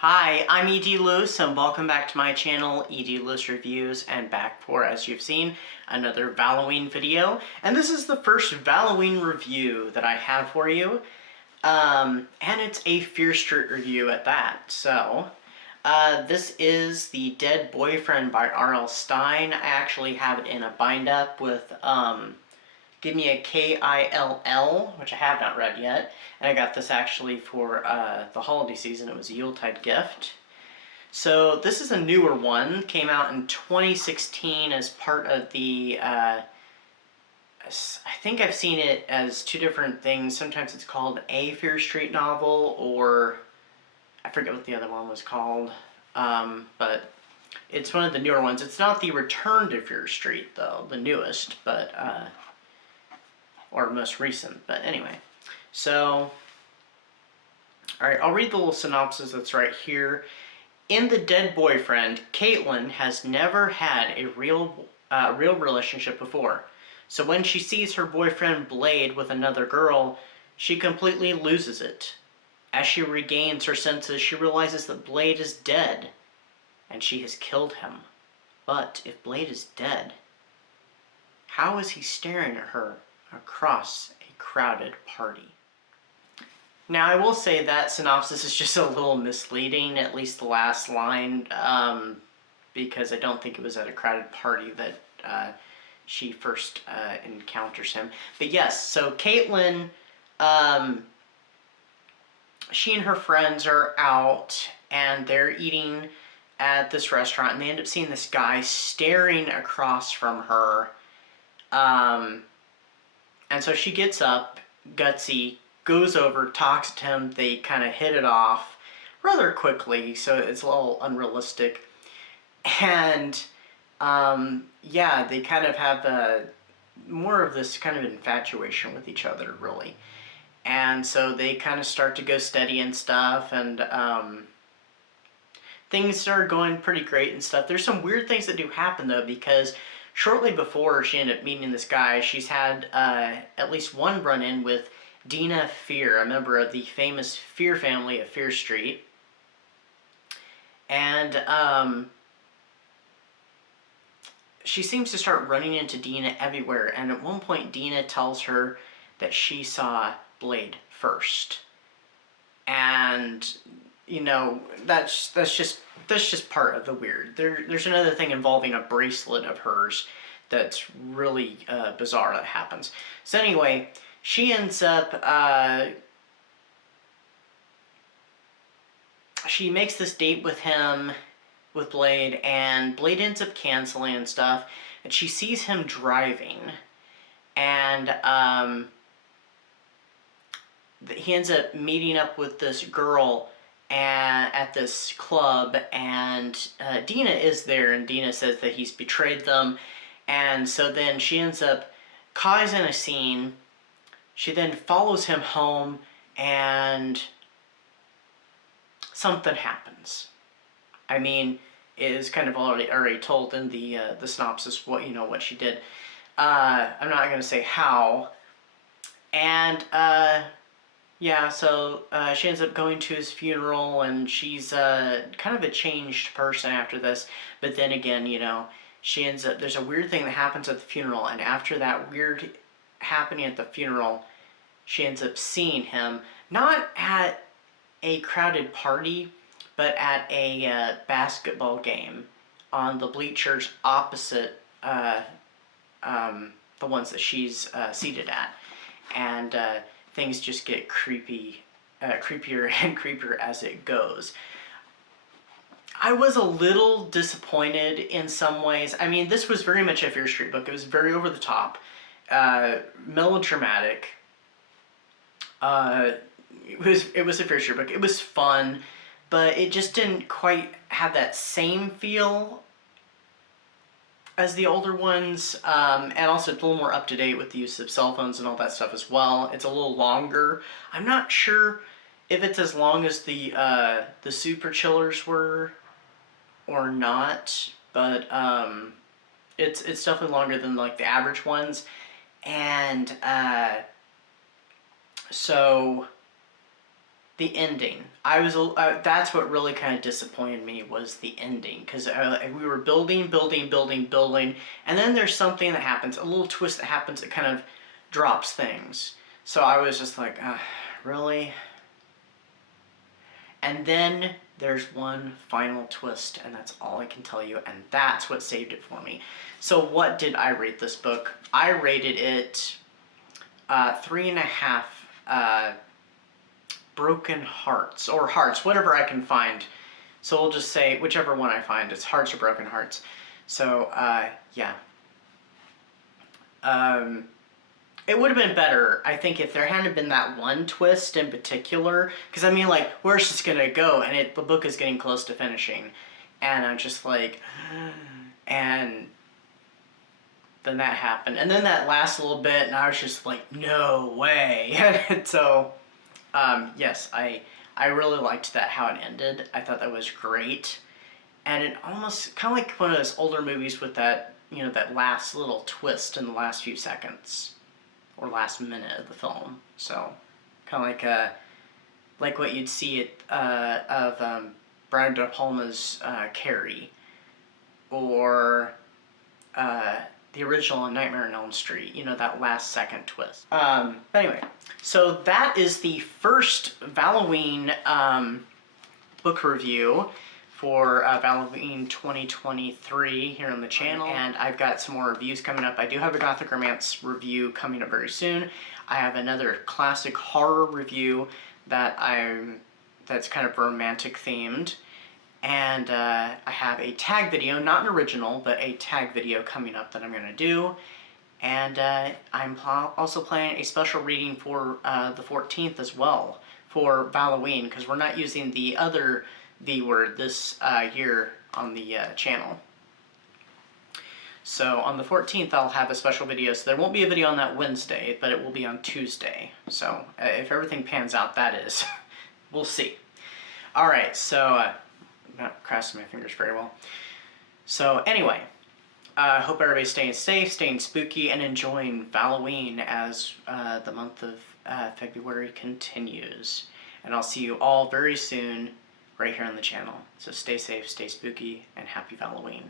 Hi, I'm E.D. Lewis, and welcome back to my channel, E.D. Lewis Reviews, and back for, as you've seen, another Valoween video. And this is the first Valoween review that I have for you, and it's a Fear Street review at that. So, this is The Dead Boyfriend by R.L. Stine. I actually have it in a bind-up with, Give Me a K-I-L-L, which I have not read yet. And I got this actually for the holiday season. It was a Yuletide gift. So this is a newer one. Came out in 2016 as part of the... I think I've seen it as two different things. Sometimes it's called a Fear Street novel, or I forget what the other one was called. But it's one of the newer ones. It's not the Return to Fear Street, though, the newest, but... or most recent, but anyway. So, alright, I'll read the little synopsis that's right here. In The Dead Boyfriend, Caitlin has never had a real relationship before. So when she sees her boyfriend Blade with another girl, she completely loses it. As she regains her senses, she realizes that Blade is dead, and she has killed him. But if Blade is dead, how is he staring at her across a crowded party? Now, I will say that synopsis is just a little misleading, at least the last line, because I don't think it was at a crowded party that she first encounters him. But yes, so Caitlin, she and her friends are out, and they're eating at this restaurant, and they end up seeing this guy staring across from her. And so she gets up, gutsy, goes over, talks to him. They kind of hit it off rather quickly, so it's a little unrealistic. And, yeah, they kind of have more of this kind of infatuation with each other, really. And so they kind of start to go steady and stuff, and things start going pretty great and stuff. There's some weird things that do happen, though, because shortly before she ended up meeting this guy, she's had at least one run-in with Dina Fear, a member of the famous Fear family of Fear Street. And she seems to start running into Dina everywhere, and at one point Dina tells her that she saw Blade first. And, you know, that's just part of the weird. There's another thing involving a bracelet of hers that's really bizarre that happens. So anyway, she ends up, she makes this date with him, with Blade, and Blade ends up canceling and stuff, and she sees him driving, and he ends up meeting up with this girl at this club, and Dina is there, and Dina says that he's betrayed them, and so then she ends up causing a scene. She then follows him home, and something happens. I mean, it is kind of already told in the synopsis what she did. I'm not going to say how, and yeah, so she ends up going to his funeral, and she's kind of a changed person after this. But then again, you know, she ends up, there's a weird thing that happens at the funeral, and after that weird happening at the funeral, she ends up seeing him, not at a crowded party, but at a basketball game on the bleachers opposite the ones that she's seated at. And things just get creepier and creepier as it goes. I was a little disappointed in some ways. I mean, this was very much a Fear Street book. It was very over the top, melodramatic. It was a Fear Street book. It was fun, but it just didn't quite have that same feel as the older ones, and also it's a little more up-to-date with the use of cell phones and all that stuff as well. It's a little longer. I'm not sure if it's as long as the Super Chillers were or not, but it's definitely longer than like the average ones. And so The ending. That's what really kind of disappointed me, was the ending, because we were building, and then there's something that happens, a little twist that happens that kind of drops things. So I was just like, really? And then there's one final twist, and that's all I can tell you, and that's what saved it for me. So what did I rate this book? I rated it 3.5 broken hearts, or hearts, whatever I can find. So we'll just say whichever one I find, it's hearts or broken hearts. So yeah. It would have been better, I think, if there hadn't been that one twist in particular. Because I mean, like, where's this gonna go? And the book is getting close to finishing, and I'm just like, and then that happened, and then that last little bit, and I was just like, no way. And so yes, I really liked that, how it ended. I thought that was great. And it almost kind of like one of those older movies with that, you know, that last little twist in the last few seconds or last minute of the film. So kind of like what you'd see of Brian De Palma's Carrie, or the original Nightmare on Elm Street, you know, that last second twist. But anyway, so that is the first Valoween book review for Valoween 2023 here on the channel, and I've got some more reviews coming up. I do have a Gothic Romance review coming up very soon. I have another classic horror review that's kind of romantic themed. And I have a tag video, not an original, but a tag video coming up that I'm going to do. And I'm also planning a special reading for the 14th as well, for Valoween, because we're not using the other V word this year on the channel. So on the 14th I'll have a special video, so there won't be a video on that Wednesday, but it will be on Tuesday. So if everything pans out, that is. We'll see. Alright, so not crossing my fingers very well. So anyway, I hope everybody's staying safe, staying spooky, and enjoying Valoween as the month of February continues. And I'll see you all very soon right here on the channel. So stay safe, stay spooky, and happy Valoween.